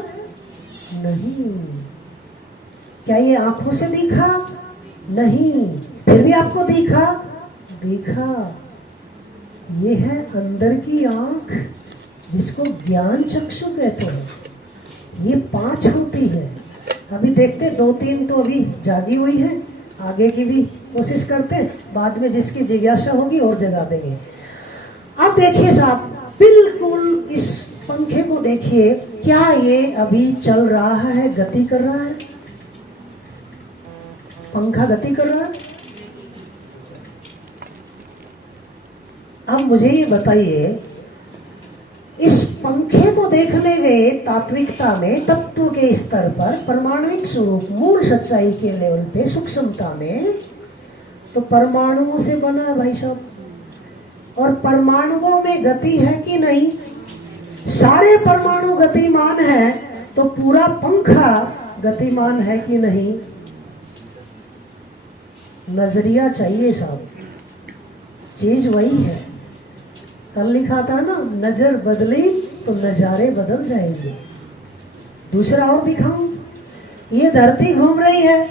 नहीं। क्या ये आंखों से दिखा? नहीं। फिर भी आपको दिखा? दिखा। ये है अंदर की आंख, जिसको ज्ञान चक्षु कहते हैं। ये 5 होती है। अभी देखते 2-3 तो अभी जागी हुई है, आगे की भी कोशिश करते हैं, बाद में जिसकी जिज्ञासा होगी और जगा देंगे। अब देखिए साहब, बिल्कुल इस पंखे को देखिए, क्या ये अभी चल रहा है, गति कर रहा है? पंखा गति कर रहा है? अब मुझे ये बताइए, इस पंखे को देखने गए तात्विकता में, तत्व के स्तर पर, परमाणुविक स्वरूप, मूल सच्चाई के लेवल पे, सूक्ष्मता में, तो परमाणुओं से बना है भाई साहब। और परमाणुओं में गति है कि नहीं? सारे परमाणु गतिमान है तो पूरा पंखा गतिमान है कि नहीं? नजरिया चाहिए साहब, चीज वही है। कल लिखा था ना, नजर बदली तो नजारे बदल जाएंगे। दूसरा और दिखाऊं, ये धरती घूम रही है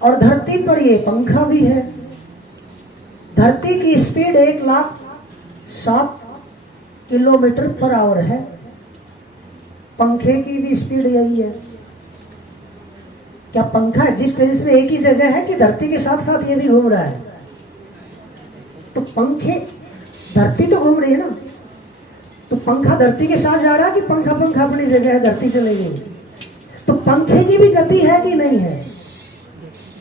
और धरती पर ये पंखा भी है। धरती की स्पीड 1,07 किलोमीटर पर आवर है, पंखे की भी स्पीड यही है। क्या पंखा एग्जिस्टेंस में एक ही जगह है कि धरती के साथ साथ ये भी घूम रहा है? तो पंखे, धरती तो घूम रही है ना, तो पंखा धरती के साथ जा रहा है कि पंखा अपनी जगह है, धरती चले गई? तो पंखे की भी गति है कि नहीं है?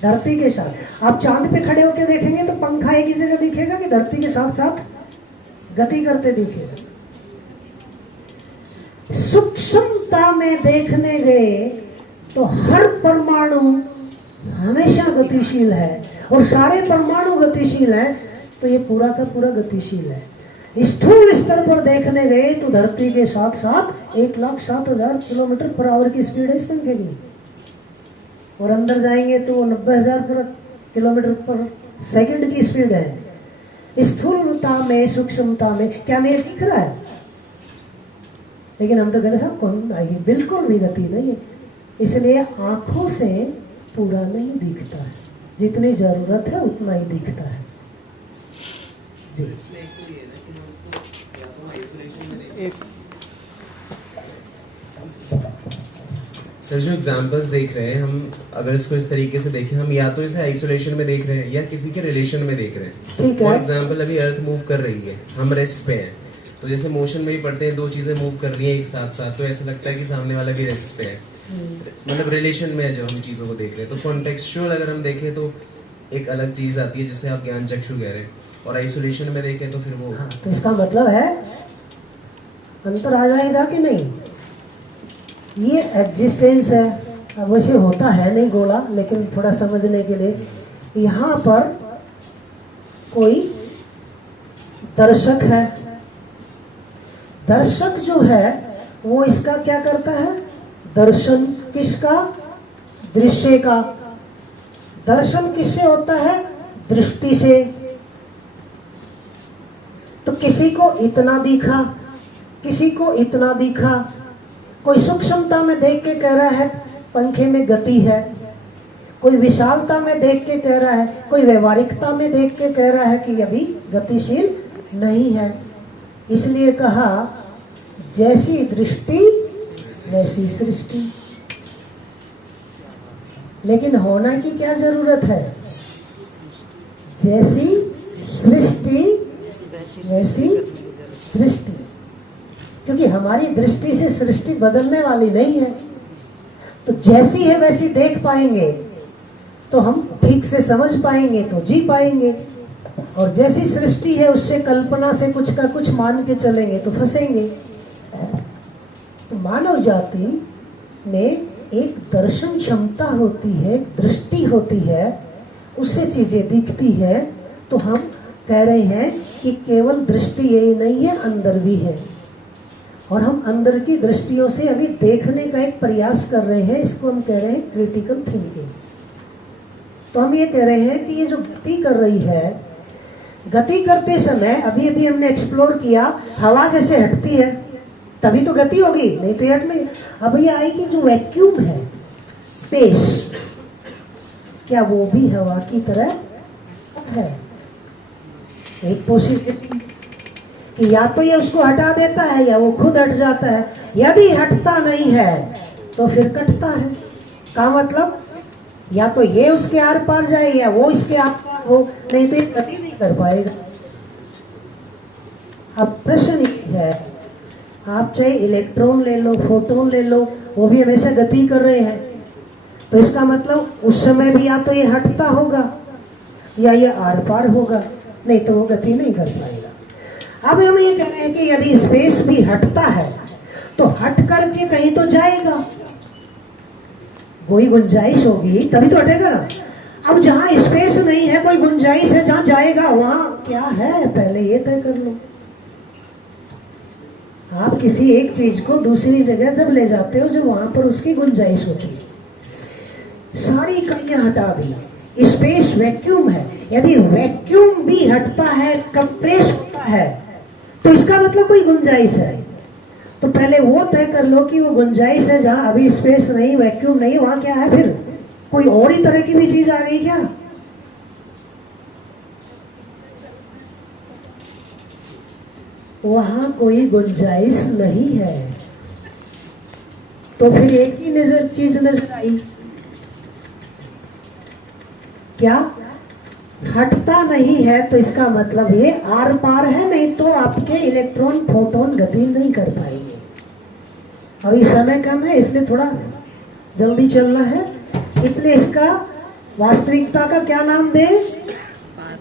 धरती के साथ। आप चांद पे खड़े होकर देखेंगे तो पंखा एक ही जगह दिखेगा कि धरती के साथ साथ गति करते दिखेगा? सूक्ष्मता में देखने गए तो हर परमाणु हमेशा गतिशील है, और सारे परमाणु गतिशील है, तो ये पूरा का पूरा गतिशील है। स्थूल स्तर पर देखने गए तो धरती के साथ साथ 1,07,000 किलोमीटर पर आवर की स्पीड है इस पंखे की, और अंदर जाएंगे तो 90,000 किलोमीटर पर सेकंड की स्पीड है। स्थूलता में, सूक्ष्मता में क्या मेरे दिख रहा है? लेकिन हम तो कहते साहब कौन आई, बिल्कुल भी गति नहीं है। इसलिए आंखों से पूरा नहीं दिखता है, जितनी जरूरत है उतना ही दिखता है। जी सर, जो एग्जाम्पल्स देख रहे हैं हम, अगर इसको इस तरीके से देखें, हम या तो इसे आइसोलेशन में देख रहे हैं या किसी के रिलेशन में देख रहे हैं। ठीक है। फॉर एग्जाम्पल अभी अर्थ मूव कर रही है, हम रेस्ट पे हैं, तो जैसे मोशन में भी पढ़ते हैं, दो चीजें मूव कर रही हैं एक साथ साथ, तो ऐसा लगता है कि सामने वाला भी रेस्ट पे है, मतलब रिलेशन में है जो हम चीजों को देख रहे हैं। तो कॉन्टेक्सचुअल अगर हम देखें तो एक अलग चीज आती है जिसे आप ज्ञान चक्षु कह रहे हैं, और आइसोलेशन में देखें तो फिर वो हाँ, तो इसका मतलब है अंतर आ जाएगा कि नहीं। ये एग्जिस्टेंस है, अब वैसे होता है नहीं गोला, लेकिन थोड़ा समझने के लिए यहाँ पर कोई दर्शक है। दर्शक जो है वो इसका क्या करता है, दर्शन किसका, दृश्य का। दर्शन किससे होता है, दृष्टि से। तो किसी को इतना दिखा, किसी को इतना दिखा, कोई सूक्ष्मता में देख के कह रहा है पंखे में गति है, कोई विशालता में देख के कह रहा है, कोई व्यवहारिकता में देख के कह रहा है कि अभी गतिशील नहीं है। इसलिए कहा जैसी दृष्टि वैसी सृष्टि। लेकिन होना की क्या जरूरत है, जैसी सृष्टि वैसी दृष्टि, क्योंकि हमारी दृष्टि से सृष्टि बदलने वाली नहीं है। तो जैसी है वैसी देख पाएंगे तो हम ठीक से समझ पाएंगे, तो जी पाएंगे। और जैसी सृष्टि है उससे कल्पना से कुछ का कुछ मान के चलेंगे तो फंसेंगे। तो मानव जाति में एक दर्शन क्षमता होती है, एक दृष्टि होती है, उससे चीजें दिखती है। तो हम कह रहे हैं कि केवल दृष्टि यही नहीं है, अंदर भी है। और हम अंदर की दृष्टियों से अभी देखने का एक प्रयास कर रहे हैं, इसको हम कह रहे हैं क्रिटिकल थिंकिंग। तो हम ये कह रहे हैं कि ये जो गति कर रही है, गति करते समय अभी अभी हमने एक्सप्लोर किया, हवा जैसे हटती है तभी तो गति होगी, नहीं तो हट नहीं। अब ये आई कि जो वैक्यूम है, स्पेस, क्या वो भी हवा की तरह है? एक पॉसिबिलिटी कि या तो ये उसको हटा देता है या वो खुद हट जाता है। यदि हटता नहीं है तो फिर कटता है। का मतलब या तो ये उसके आर पार जाए या वो इसके आर पार हो, नहीं तो ये गति नहीं कर पाएगा। अब प्रश्न ये है, आप चाहे इलेक्ट्रॉन ले लो, फोटोन ले लो, वो भी हमेशा गति कर रहे हैं। तो इसका मतलब उस समय भी या तो ये हटता होगा या ये आर पार होगा, नहीं तो वो गति नहीं कर पाएगा। अब हम ये कह रहे हैं कि यदि स्पेस भी हटता है तो हट करके कहीं तो जाएगा, कोई गुंजाइश होगी तभी तो हटेगा ना। अब जहां स्पेस नहीं है, कोई गुंजाइश है, जहां जाएगा वहां क्या है, पहले ये तय कर लो। आप किसी एक चीज को दूसरी जगह जब ले जाते हो जब वहां पर उसकी गुंजाइश होती है। सारी इकाइयां हटा दी, स्पेस वैक्यूम है। यदि वैक्यूम भी हटता है, कंप्रेस होता है, तो इसका मतलब कोई गुंजाइश है। तो पहले वो तय कर लो कि वो गुंजाइश है, जहां अभी स्पेस नहीं, वैक्यूम नहीं, वहां क्या है, फिर कोई और ही तरह की भी चीज आ गई क्या? वहां कोई गुंजाइश नहीं है। तो फिर एक ही चीज नजर आई, क्या हटता नहीं है, तो इसका मतलब ये आर पार है, नहीं तो आपके इलेक्ट्रॉन फोटोन गति नहीं कर पाएंगे। अभी समय कम है इसलिए थोड़ा जल्दी चलना है, इसलिए इसका वास्तविकता का क्या नाम दे,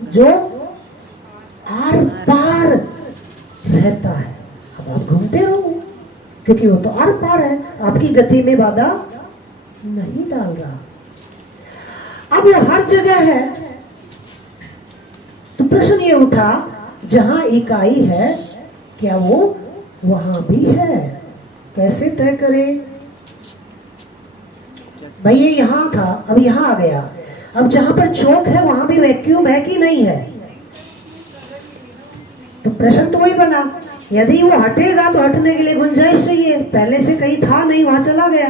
जो आर पार रहता है। अब आप घूमते रहो क्योंकि वो तो आर पार है, आपकी गति में बाधा नहीं डाल रहा। अब वो हर जगह है, तो प्रश्न ये उठा जहां इकाई है क्या वो वहां भी है? कैसे तय करें? भाई ये यहां था, अब यहां आ गया, अब जहां पर चौक है वहां भी वैक्यूम है कि नहीं है? तो प्रश्न तो वही बना, यदि वो हटेगा तो हटने के लिए गुंजाइश चाहिए, पहले से कहीं था नहीं, वहां चला गया,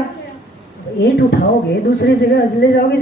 ईंट उठाओगे दूसरी जगह ले जाओगे